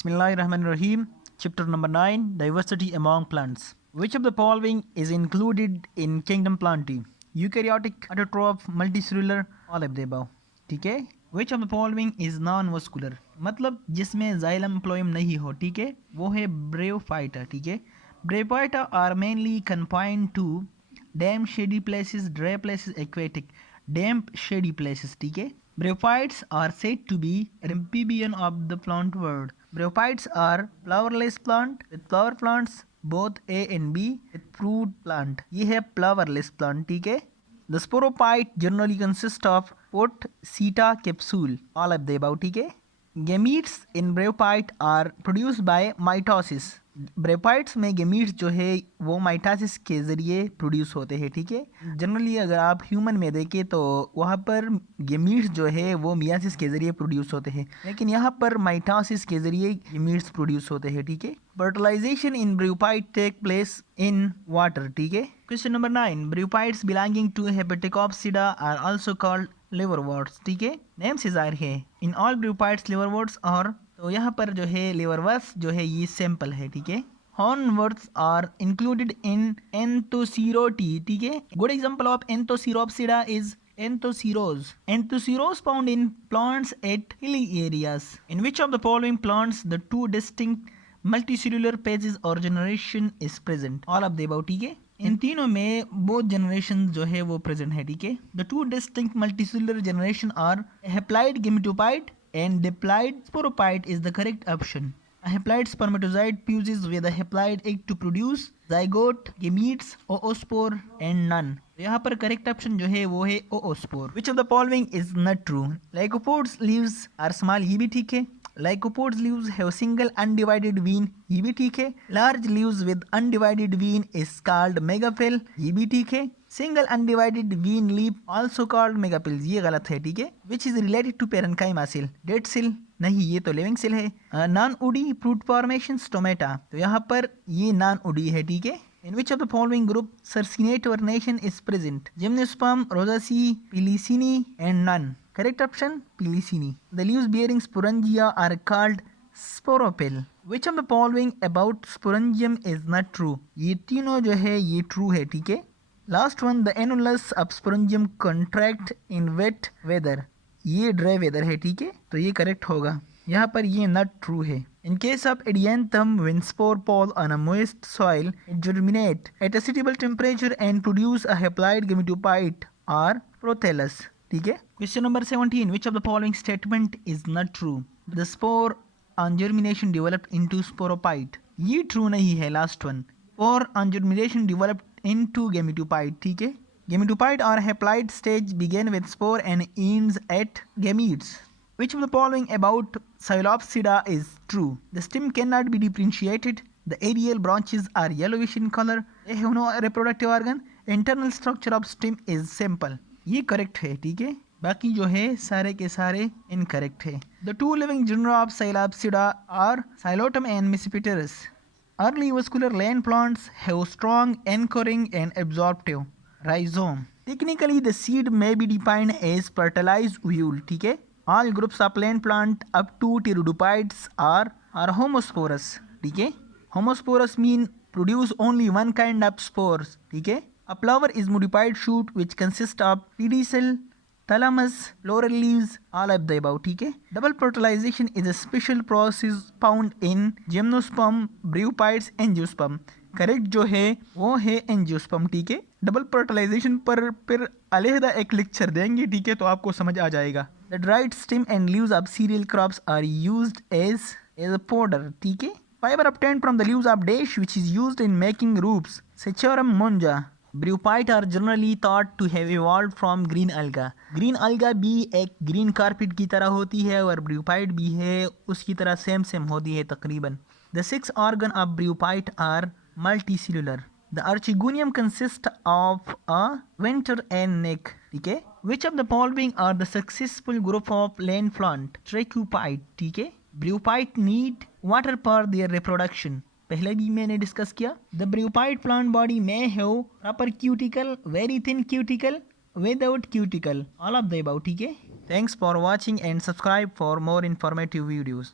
Bismillahirrahmanirrahim. Chapter number 9, Diversity Among Plants. Which of the following is included in Kingdom Plantae? Eukaryotic, autotroph, multicellular, all of the above. ठीक है. Which of the following is non-vascular? मतलब जिसमें xylem phloem नहीं हो, ठीक है, वो है Bryophyta, ठीक है. Bryophyta are mainly confined to damp shady places, dry places, aquatic. Damp shady places, ठीक है. Bryophytes are said to be amphibian of the plant world. Bryophytes are flowerless plant with flower plants both A and B with fruit plant. ये है flowerless plant, ठीक है. The sporophyte generally consist of pot, seta, capsule, all of the above, ठीक है. Gametes in Bryophyte are produced by mitosis. ब्रेपाइट्स में gametes जो है वो माइटासिस के ज़रिए प्रोड्यूस होते हैं, ठीक है. जनरली अगर आप ह्यूमन में देखें तो वहाँ पर गेमीट्स जो है वो मियासिस के ज़रिए प्रोड्यूस होते हैं, लेकिन यहाँ पर माइटासिस के ज़रिए गेमीट्स प्रोड्यूस होते हैं, ठीक है. Fertilization in bryophyte take place in water, ठीक है. Question number 9. Bryophytes belonging to hepaticopsida are also called liverworts, ठीक है. नेम से जाहिर है इन ऑल ब्रियोफाइट्स लिवरवर्ट्स और तो यहाँ पर जो है लिवरवर्ट्स जो है ये सैंपल है, ठीक है. हॉर्नवर्ट्स आर इंक्लूडेड इन एंथोसीरोटी, ठीक है. Good example of anthocerotopsida is anthoceros. Anthoceros found in plants at hilly areas. In which of the following plants the two distinct multicellular phases और generation is present, all of the above, ठीक है. इन तीनों में both generation जो है वो present है, ठीक है. The two distinct multicellular generation are haploid gametophyte and diploid sporophyte is the correct option. A haploid spermatozoid fuses with a haploid egg to produce zygote, gametes, oospore and none. यहाँ पर correct option जो है वो है oospore. Which of the following is not true? Lycopods leaves are small, ये भी ठीक है. Lycopods leaves have single undivided vein, ये भी ठीक है. Large leaves with undivided vein is called megaphyll, ये भी ठीक है. Single undivided vein leaf also called megaphyll, ये गलत है, ठीक है. Which is related to parenchyma cell? Dead cell नहीं, ये तो लिविंग सेल है. नॉन उडी फ्रूट फॉर्मेशन टोमेटा, तो यहाँ पर ये नॉन उडी है, ठीक है. In which of the following group Sarcinate vernation is present? Gymnosperm, Rosaceae, Pelicini and none. Correct option Pelicini. The leaves bearing sporangia are called sporophyll. Which of the following about sporangium is not true? ये तीनों जो है ये true है, ठीक है. Last one, the annulus of sporangium contract in wet weather. ये dry weather है, ठीक है, तो ये करेक्ट होगा. यहाँ पर ये नॉट ट्रू है. In case of Adianthum, when spore fall on a moist soil, it germinate at a suitable temperature and produce a haploid gametophyte or prothallus, ठीक है. Question number 17. Which of the following statement is not true? The spore on germination developed into sporophyte. ये true नहीं है. Last one, spore on germination developed into gametophyte, ठीक है. Gametophyte or haploid stage begin with spore and ends at gametes. Which of the following about Psilopsida is true? The stem cannot be differentiated. The aerial branches are yellowish in color. They have no reproductive organ. Internal structure of stem is simple. ये correct है, ठीक है. बाकी जो है सारे के सारे इनकरेक्ट है. The two living genera of Psilopsida are Psilotum and Missipterus. Early vascular land plants have strong anchoring and absorptive rhizome. Technically, the seed may be defined as fertilized ovule, ठीक है. All groups of plant up to pteridophytes are homosporous, ठीक है. Homosporous mean produce only one kind of spores, ठीक है. A flower is modified shoot which consists of pedicel, thalamus, floral leaves, all of the above, ठीक है. Double fertilization is a special process found in Gymnosperm, Bryophytes, Angiosperm. Correct जो है वो है angiosperm, ठीक है. डबल फर्टिलाइजेशन पर फिर अलहदा एक लेक्चर देंगे, ठीक है, तो आपको समझ आ जाएगा. The dried stem and leaves of cereal crops are used as a powder, ठीक है. Fibre obtained from the leaves of dash which is used in making roofs. Saccharum monja. Bryophyte are generally thought to have evolved from green alga. Green alga भी एक green carpet की तरह होती है और ब्रियोफाइट भी है उसकी तरह सेम होती है तकरीबन. The 6 organ of bryophyte are multicellular. The archegonium consists of a venter and neck, ठीक है. Which of the following are the successful group of land plant? Trachyophyte, ठीक है. Bryophyte need water for their reproduction. पहले भी मैंने discuss किया. The bryophyte plant body may have proper cuticle, very thin cuticle, without cuticle, all of the above, ठीक है. Thanks for watching and subscribe for more informative videos.